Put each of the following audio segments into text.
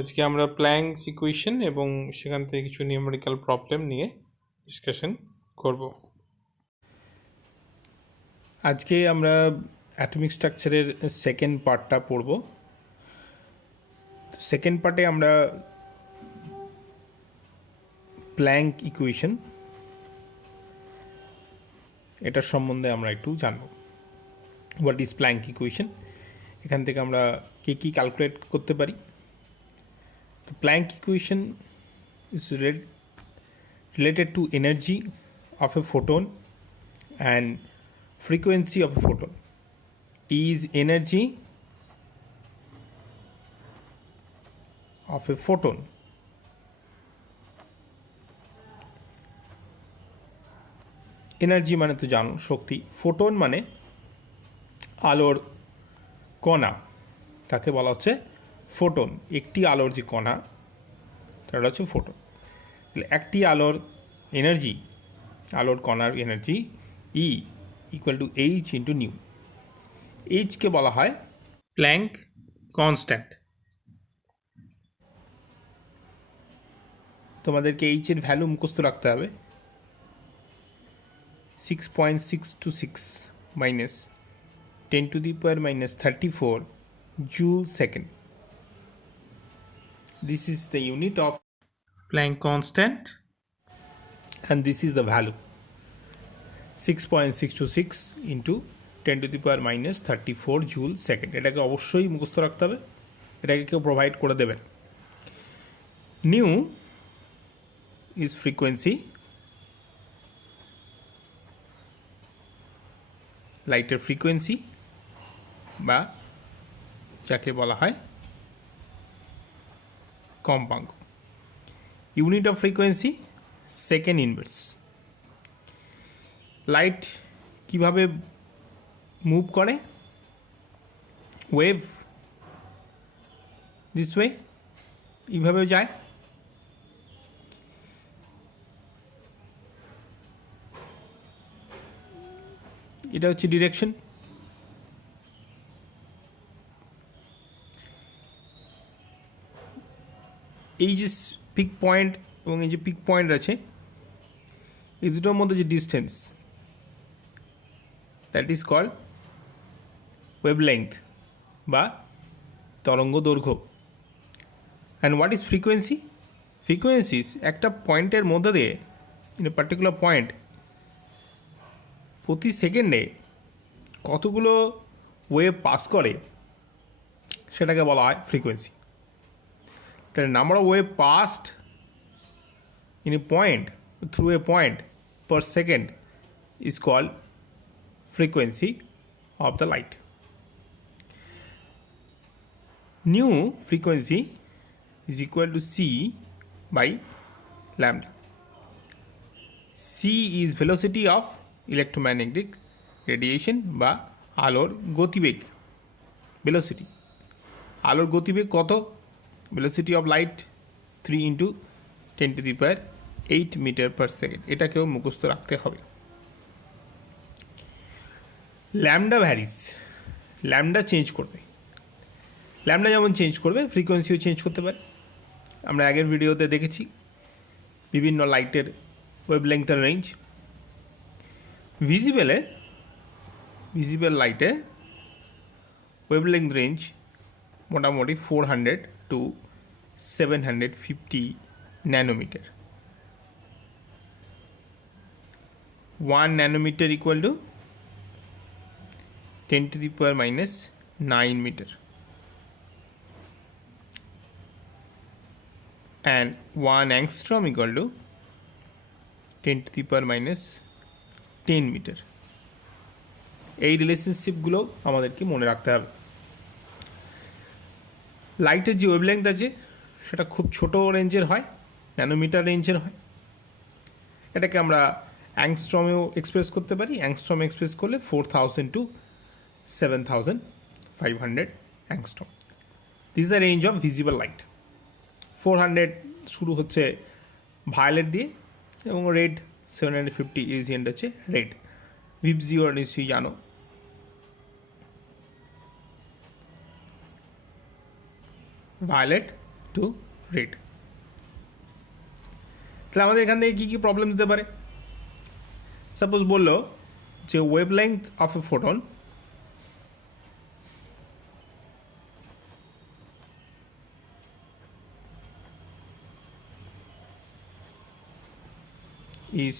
আজকে আমরা planks equation এবং সেখান থেকে কিছু নিউমেরিক্যাল প্রবলেম নিয়ে ডিসকাশন করব। আজকে আমরা অ্যাটমিক স্ট্রাকচারের সেকেন্ড পার্টটা পড়ব। সেকেন্ড পার্টে আমরা প্ল্যাঙ্ক ইকুয়েশন এটার সম্বন্ধে আমরা একটু জানব। হোয়াট ইজ প্ল্যাঙ্ক ইকুয়েশন, এখান থেকে আমরা কী ক্যালকুলেট করতে পারি। তো Planck equation is related to energy of a photon and frequency of a photon. E is energy of a photon. Energy মানে তো জানো শক্তি, ফোটন মানে আলোর কণা, তাকে বলা হচ্ছে ফোটন। একটি আলোর যে কণা সেটা হচ্ছে ফোটন। তাহলে একটি আলোর এনার্জি, আলোর কণার energy E equal to h into nu. এইচকে বলা হয় প্ল্যাঙ্ক কনস্ট্যান্ট। তোমাদেরকে এইচের ভ্যালু মুখস্থ রাখতে হবে, 6.626 minus 10 to the power minus 34 joule second. This is the unit of Planck constant and this is the value 6.626 into 10 to the power minus 34 joule second. এটাকে অবশ্যই মুখস্থ রাখতে হবে, এটাকে কেউ প্রোভাইড করে দেবেন। নিউ is frequency, লাইটের ফ্রিকোয়েন্সি বা যাকে বলা হয় কম্পাঙ্ক। Unit of frequency second inverse. Light কিভাবে মুভ করে? ওয়েভ দিস ওয়ে, এইভাবে যায়। এটা হচ্ছে ডিরেকশন। এই যে পিক পয়েন্ট এবং এই যে পিক পয়েন্ট আছে, এই দুটোর মধ্যে যে distance, that is called wavelength বা তরঙ্গ দৈর্ঘ্য। And what is frequency? Frequency is একটা পয়েন্টের মধ্যে দিয়ে, ইন এ পার্টিকুলার পয়েন্ট, প্রতি সেকেন্ডে কতগুলো ওয়েভ পাস করে সেটাকে বলা হয় ফ্রিকোয়েন্সি। তাহলে number of wave passed in a point through a point per second is called frequency of the light. New frequency is equal to c by lambda. C is velocity of electromagnetic radiation বা আলোর গতিবেগ, velocity। আলোর গতিবেগ কত? velocity of light 3 into 10 to the power 8 meter per second। এটাকেও মুখস্থ রাখতে হবে। ল্যামডা ভ্যারিজ, ল্যামডা চেঞ্জ করবে। ল্যামডা যেমন চেঞ্জ করবে, ফ্রিকোয়েন্সিও চেঞ্জ করতে পারে। আমরা আগের ভিডিওতে দেখেছি বিভিন্ন লাইটের ওয়েভলেংথের রেঞ্জ। ভিজিবল লাইটের ওয়েভলেংথ রেঞ্জ মোটামুটি 400 to 750 nanometre. 1 nanometre equal to 10 to the power minus 9 meter, and 1 angstrom equal to 10 to the power minus 10 meter। এই রিলেশনশিপগুলো আমাদেরকে মনে রাখতে হবে। লাইটের যে ওয়েভলেংথ আছে সেটা খুব ছোট রেঞ্জের হয়, ন্যানোমিটার রেঞ্জের হয়। এটাকে আমরা অ্যাংস্ট্রমেও এক্সপ্রেস করতে পারি। অ্যাংস্ট্রম এক্সপ্রেস করলে 4000 to 7500 angstrom. This the range of visible light. 400 শুরু হচ্ছে ভায়োলেট দিয়ে এবং রেড 750 ইরিজিয়েন্ট হচ্ছে রেড। ভিবজিওর নিশ্চয়ই জানো। Violet to red. তাহলে আমাদের এখান থেকে কী কী প্রবলেম দিতে পারে? সাপোজ বললো যে wavelength of a photon is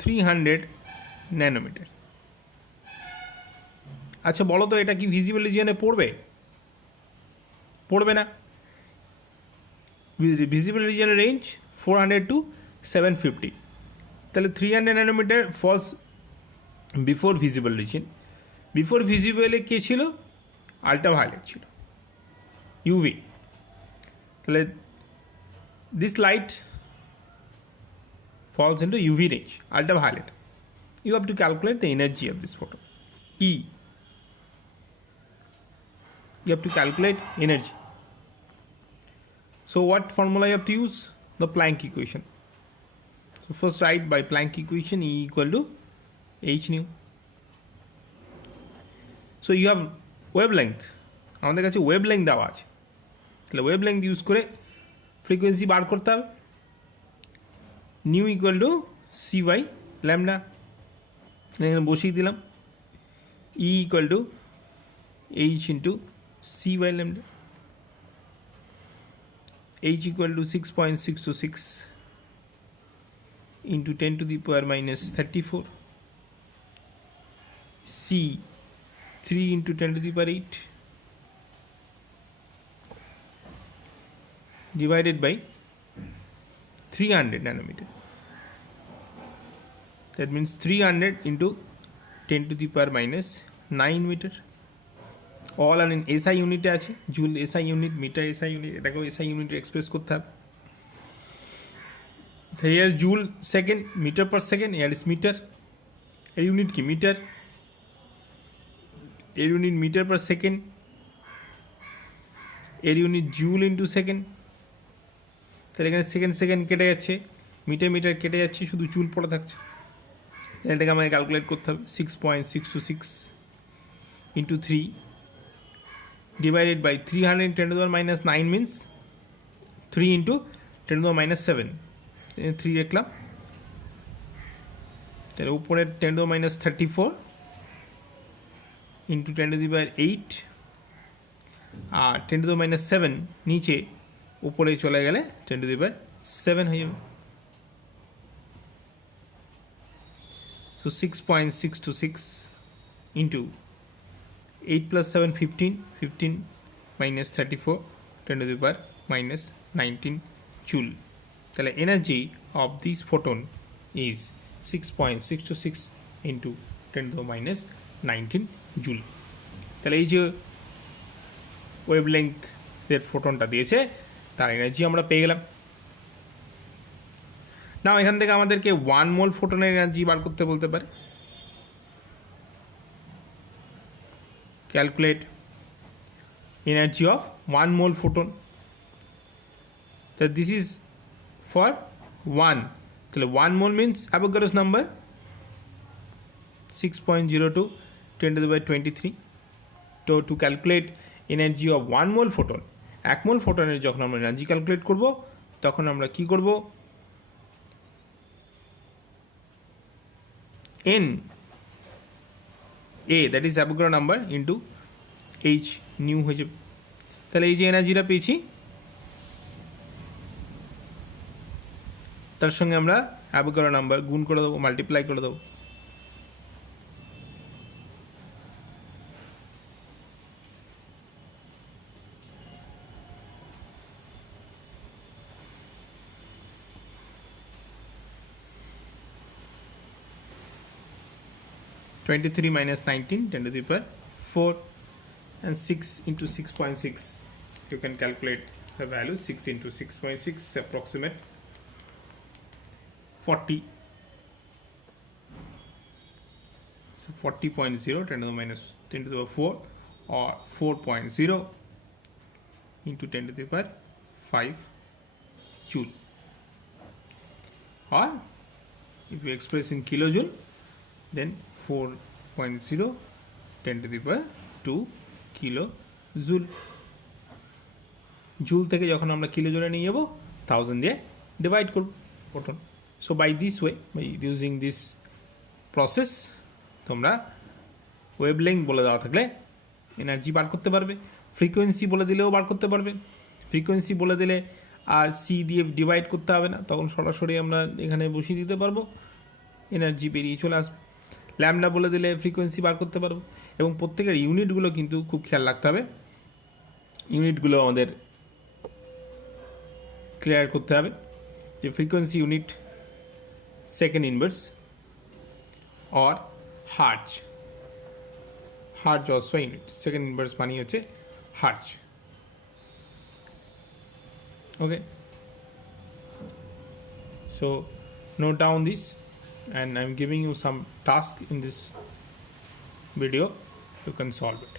300 nanometre. আচ্ছা বলো তো এটা কি ভিজিবল রিজিয়নে পড়বে? পড়বে না। ভিজিবল রিজিয়নের রেঞ্জ 400 to 750, তাহলে 300 nanometer falls before visible region. Before ভিজিবলে কে ছিল? আল্ট্রাভায়োলেট ছিল, ইউভি। তাহলে this light falls into UV range, ultraviolet. You have to calculate the energy of this photon, E. You have to calculate energy. So what formula you have to use? The Planck equation. So first write by Planck equation E equal to h nu. So you have wavelength, আমাদের কাছে wavelength দেওয়া আছে, তাহলে wavelength use করে frequency বার করতে হবে। Nu equal to c by lambda, এখানে বসিয়ে দিলাম। E equal to h into c by lambda, h equal to 6.626 into 10 to the power minus 34, c 3 into 10 to the power 8 divided by 300 nanometer. That means 300 into 10 to the power minus 9 meter. All are in SI unit আছে, joule SI unit, metre SI unit, এটাকেও SI unit express করতে হবে। Here is joule second, meter per second, here is meter, এর ইউনিট কি মিটার, এর unit metre per second, এর unit joule into second. তাহলে এখানে সেকেন্ড কেটে যাচ্ছে, মিটার কেটে যাচ্ছে, শুধু চুল পড়ে থাকছে। এটাকে আমাকে ক্যালকুলেট করতে হবে। 6.626 into 3 divided by 300 10 to the power minus 9 means 3 into 10 to the power minus 7, 3 রাখলাম। তাহলে উপরে 10 to the power minus 34 into 10 to the power 8 আর 10 to the power minus 7 নিচে, উপরে চলে গেলে 10 to the power 7 হয়ে যাবে। So 6.626 into 8 plus 7 15 minus 34 10 to the power minus 19 joule. তাহলে energy of this photon is 6.626 into 10 to the minus 19 joule. তাহলে এই যে ওয়েভলেংথ এর ফোটনটা দিয়েছে তার এনার্জি আমরা পেয়ে গেলাম। না এখান থেকে আমাদেরকে 1 মোল ফোটনের এনার্জি বার করতে বলতে পারে। Calculate energy of 1 mole photon. তো দিস ইজ ফর 1, তাহলে 1 mole means Avogadro's number 6.02 10 to the power 23। তো to calculate energy of 1 mole photon, 1 mole ফোটনের যখন আমরা এনার্জি ক্যালকুলেট করব তখন আমরা কি করব, n a that is Avogadro number into h nu হয়ে যাবে। তাহলে এই যে এনার্জিটা পেয়েছি তার সঙ্গে আমরা Avogadro নাম্বার গুণ করে দেবো, মাল্টিপ্লাই করে দেবো। (23 minus 19 10 to the power 4) and 6 into 6.6. You can calculate the value. 6 into 6.6 approximate 40. So 40.0 10 to the minus 10 to the power 4 or 4.0 into 10 to the power 5 joule. Or if you express in kilojoule, then 4.0 10 to the power 2 kilojoule. Joule থেকে যখন আমরা কিলো জুলে নিয়ে যাবো 1000 দিয়ে ডিভাইড করব photon. So by this way, by using this process তোমরা wavelength বলে দেওয়া থাকলে এনার্জি বার করতে পারবে, ফ্রিকোয়েন্সি বলে দিলেও বার করতে পারবে। ফ্রিকোয়েন্সি বলে দিলে আর সি দিয়ে ডিভাইড করতে হবে না, তখন সরাসরি আমরা এখানে বসিয়ে দিতে পারবো, এনার্জি বেরিয়ে চলে আসবে। ল্যামডা বলে দিলে ফ্রিকোয়েন্সি বার করতে পারবো। এবং প্রত্যেকের ইউনিটগুলো কিন্তু খুব খেয়াল রাখতে হবে, ইউনিটগুলো আমাদের ক্লিয়ার করতে হবে যে frequency unit second inverse or hertz, hertz also unit, second inverse মানে হচ্ছে hertz. Okay, so note down this, and I'm giving you some task in this video, you can solve it.